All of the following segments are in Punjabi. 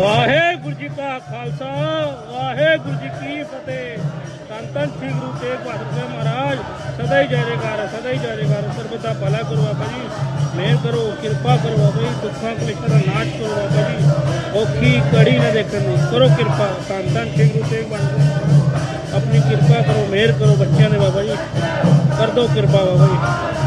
ਵਾਹਿਗੁਰੂ ਜੀ ਕਾ ਖਾਲਸਾ, ਵਾਹਿਗੁਰੂ ਜੀ ਕੀ ਫਤਿਹ। ਧੰਨ ਧੰਨ ਸ੍ਰੀ ਗੁਰੂ ਤੇਗ ਬਹਾਦਰ ਸਾਹਿਬ ਮਹਾਰਾਜ, ਸਦਾ ਹੀ ਜੈ ਜੈਕਾਰ ਸਦਾ ਹੀ ਜੈ ਜੈਕਾਰ ਸਰਬਤ ਦਾ ਭਲਾ ਕਰੋ ਬਾਬਾ ਜੀ, ਮਿਹਰ ਕਰੋ, ਕਿਰਪਾ ਕਰੋ ਬਾਬਾ ਜੀ, ਦੁੱਖਾਂ ਕਲੇਸ਼ਾਂ ਦਾ ਨਾਸ਼ ਕਰੋ ਬਾਬਾ ਜੀ। ਔਖੀ ਕੜੀ ਨਾ ਦੇਖਣ ਦੀ, ਕਰੋ ਕਿਰਪਾ। ਸੰਤਨ ਧੰਨ ਸ੍ਰੀ ਗੁਰੂ ਤੇਗ ਬਹਾਦਰ ਆਪਣੀ ਕਿਰਪਾ ਕਰੋ, ਮਿਹਰ ਕਰੋ ਬੱਚਿਆਂ ਦੇ ਬਾਬਾ ਜੀ। ਕਰ ਦਿਓ ਕਿਰਪਾ Baba ji.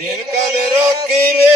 Nil kadero kibe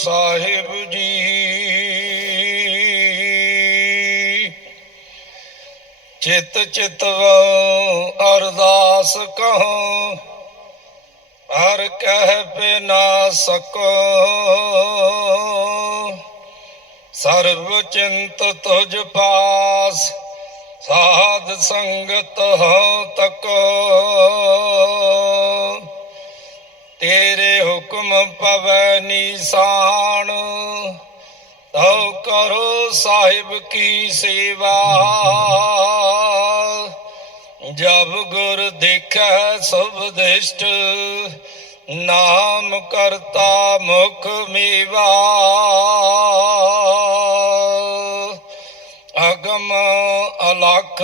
Sahib ji. ਚਿਤ ਚਿਤਵ ਅਰਦਾਸ ਕਹੋ, ਹਰ ਕਹਿ ਪੇ ਨਾ ਸਕੋ। ਸਰਬ ਚਿੰਤ ਤੁਝ ਪਾਸ, ਸਾਧ ਸੰਗਤ ਹੋ ਤਕੋ। ਤੇਰੇ ਪਵੈ ਨਿਸ਼ਾਨ, ਤਉ ਕਰੋ ਸਾਹਿਬ ਕੀ ਸੇਵਾ। ਜਬ ਗੁਰ ਦੇਖੈ ਸੁਭ ਦਿਸ਼ਟ, ਨਾਮ ਕਰਤਾ ਮੁਖ ਮੇਵਾ। ਅਗਮ ਅਲਖ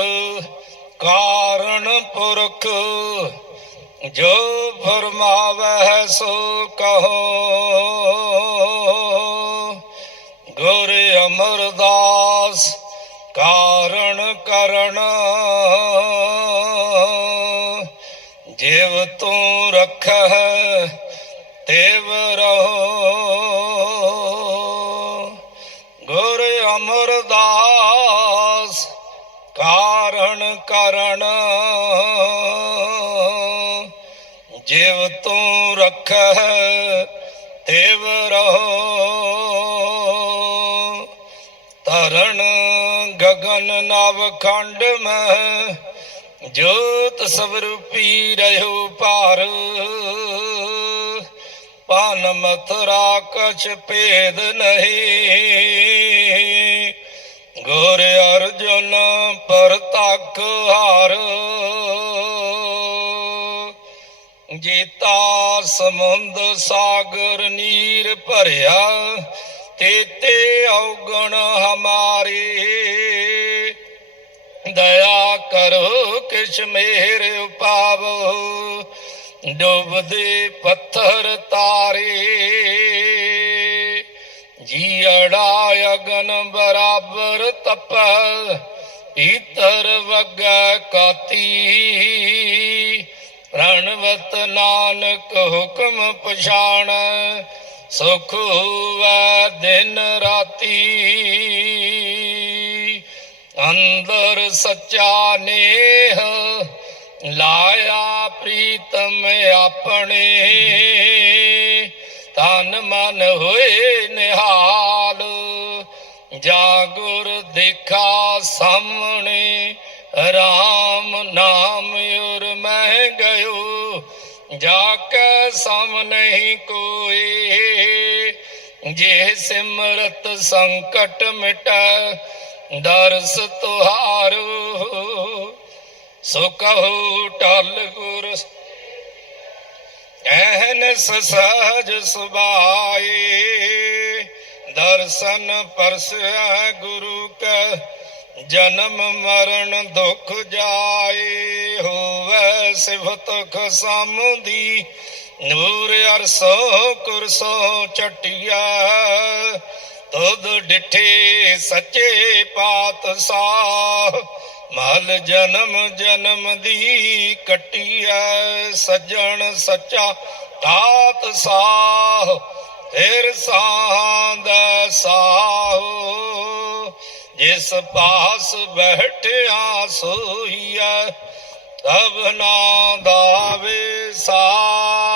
ਕਾਰਨ ਪੁਰਖ ਜੋ ਫਰਮਾਵੈ ਸੋ ਕਹੋ। ਗੁਰ ਅਮਰਦਾਸ ਕਾਰਣ ਕਰਨ। ਜਿਵ ਤੂੰ ਰੱਖੈ ਰੱਖੈ ਤੇਵ ਰਹੋ। ਧਰਣ ਗਗਨ ਨਵ ਖੰਡ ਮੈਂ ਜੋਤ ਸਵਰੂਪੀ ਰਹਿਓ ਭਾਰ। ਪਾਨ ਮਥੁਰਾ ਕਛ ਭੇਦ ਨਹੀਂ, ਗੁਰ ਅਰਜੁਨ ਸਮੁੰਦ ਸਾਗਰ ਨੀਰ ਭਰਿਆ ਤੇਤੇ ਔਗਣ ਹਮਾਰੇ। ਦਇਆ ਕਰੋ ਕਿਛ ਮੇਰ ਉਪਾਵੋ, ਡੁੱਬਦੇ ਪੱਥਰ ਤਾਰੇ। ਜੀੜਾ ਅਗਨ ਬਰਾਬਰ ਤਪ ਪੀਤਰ ਵਗੈ ਕਾਤੀ। ਰਣਵਤ ਨਾਨਕ ਹੁਕਮ ਪਛਾਣ, ਸੁਖ ਹੋਵੈ ਦਿਨ ਰਾਤੀ। ਅੰਦਰ ਸੱਚਾ ਨੇਹ ਲਾਇਆ ਪ੍ਰੀਤਮ ਆਪਣੇ। ਤਨ ਮਨ ਹੋਏ ਨਿਹਾਲ, ਜਾਗੁਰ ਦੇਖਾ ਸਾਹਮਣੇ ਰਾਮ ਨਾਮ। ਸਮ ਨਹੀਂ ਕੋਏ ਜੇ ਸਿਮਰਤ ਸੰਕਟ ਮਿਟੈ, ਦਰਸ ਤੁਹਾਰੂ। ਸੋ ਕਹੋ ਟਲ ਗੁਰ ਐਨਸ ਸਹਜ ਸੁਭਾਏ। ਦਰਸ਼ਨ ਪਰਸੈ ਗੁਰੂ ਕੈ, ਜਨਮ ਮਰਨ ਦੁਖ ਜਾਏ। ਹੋਵੇ ਸਿਫਤ ਖਸਮਦੀ ਨੂਰ ਅਰਸੋ ਕੁਰਸੋ ਚਟਿਆ, ਤੁਧ ਡਿਠੇ ਸੱਚੇ ਪਾਤਸ਼ਾਹ। ਮਲ ਜਨਮ ਜਨਮ ਦੀ ਕਟਿਐ ਸੱਜਣ ਸੱਚਾ ਤਾਤ ਸਾਹ ਫਿਰ ਸਾਹ ਦਾ ਸਾਹ, ਜਿਸ ਪਾਸ ਬੈਠਿਆ ਸੋਈਐ, ਤਬ ਨਾ ਦਾਵੇ ਸਾਹ।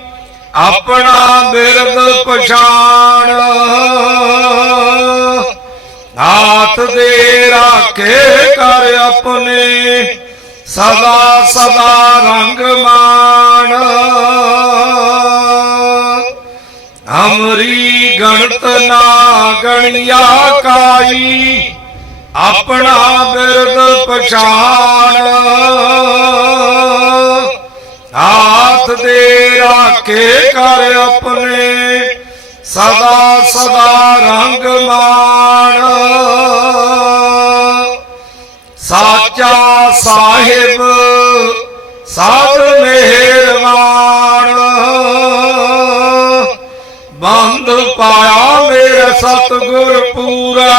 ਆਪਣਾ ਬਿਰਦ ਪਛਾਣ। ਹਾਥ ਦੇ ਰਾਖੇ ਕਰ ਆਪਣੇ, ਸਦਾ ਸਦਾ ਰੰਗ ਮਾਣ। ਅਮਰੀ ਗਣਤ ਨਾ ਗਣਿਆ ਕਾਈ, ਆਪਣਾ ਬਿਰਦ ਪਛਾਣ। ਹਾਥ ਦੇ ਰਾਖੇ ਕਰ ਆਪਣੇ। ਸਦਾ ਸਦਾ ਰੰਗ ਮਾਣ। ਸਾਚਾ ਸਾਹਿਬ, ਸਾਧ ਮਿਹਰਬਾਨ। ਬੰਦ ਪਾਇਆ ਮੇਰਾ ਸਤਗੁਰ ਪੂਰਾ,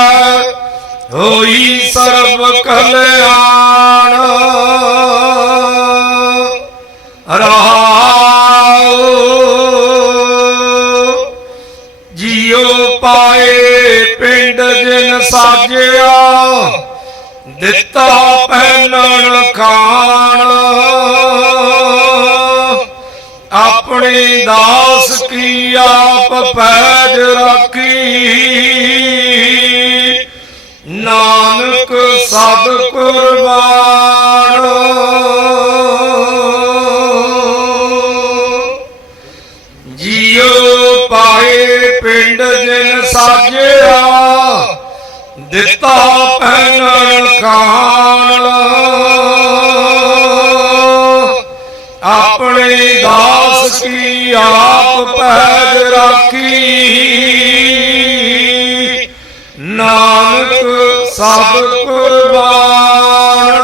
ਹੋਈ ਸਰਬ ਕਲਿਆਣ। ਸਾਜਿਆ ਦਿੱਤਾ ਪਹਿਨਣ ਖਾਣ। ਆਪਣੇ ਦਾਸ ਕੀ ਆਪ ਪੈਜ ਰਾਖੀ। ਨਾਨਕ ਸਦ ਕੁਰਬਾਨ ਦਿੱਤਾ ਪਹਿਨਣ ਖਾਣ ਆਪਣੇ ਦਾਸ ਕੀ ਆਪ ਪੈਜ ਰਾਖੀ। ਨਾਨਕ ਸਭ ਕੁਰਬਾਨ।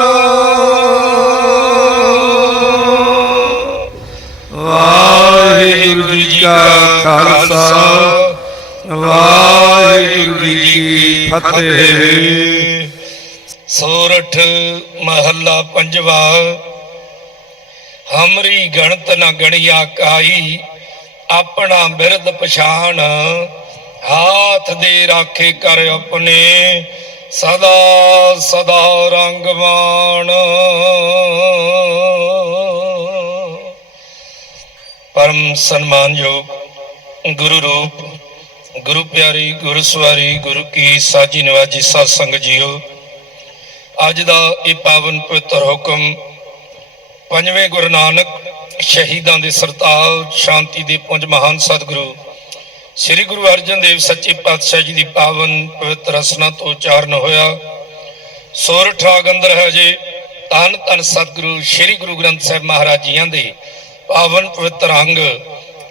ਵਾਹਿਗੁਰੂ ਜੀ ਕਾ ਖਾਲਸਾ। ਵਾਹਿਗੁਰੂ ਜੀ ਕੀ ਫਤਿਹ। ਸੋਰਠ ਮਹੱਲਾ ਪੰਜਵਾ, ਹਮਰੀ ਗਣਤ ਨ ਗਣਿਆ ਕਾਈ ਆਪਣਾ ਬਿਰਦ ਪਛਾਣ। ਹਾਥ ਦੇ ਰਾਖੇ ਕਰ ਆਪਣੇ, ਸਦਾ ਸਦਾ ਰੰਗਮਾਨ ਪਰਮ ਸਨਮਾਨਯੋਗ ਗੁਰੂ ਰੂਪ ਗੁਰੂ ਪਿਆਰੀ, ਗੁਰੂ ਸਵਾਰੀ, ਗੁਰੂ ਕੀ ਸਾਜੀ ਨਵਾਜੀ ਸਾਧ ਸੰਗਤ ਜੀਓ, ਅੱਜ ਦਾ ਇਹ ਪਾਵਨ ਪਵਿੱਤਰ ਹੁਕਮ ਪੰਜਵੇਂ ਗੁਰੂ ਨਾਨਕ ਸ਼ਹੀਦਾਂ ਦੇ ਸਰਤਾਜ ਸ਼ਾਂਤੀ ਦੇ ਪੁੰਜ ਮਹਾਨ ਸਤਿਗੁਰੂ, ਸ੍ਰੀ ਗੁਰੂ ਅਰਜਨ ਦੇਵ ਸੱਚੇ ਪਾਤਸ਼ਾਹ ਜੀ ਦੀ ਪਾਵਨ ਪਵਿੱਤਰ ਰਸਨਾ ਤੋਂ ਉਚਾਰਨ ਹੋਇਆ। ਸੋਰਠ ਰਾਗ ਅੰਦਰ ਹੈ ਜੇ, ਧੰਨ ਧੰਨ ਸਤਿਗੁਰੂ ਸ੍ਰੀ ਗੁਰੂ ਗ੍ਰੰਥ ਸਾਹਿਬ ਮਹਾਰਾਜ ਜੀਆਂ ਦੇ ਪਾਵਨ ਪਵਿੱਤਰ ਅੰਗ।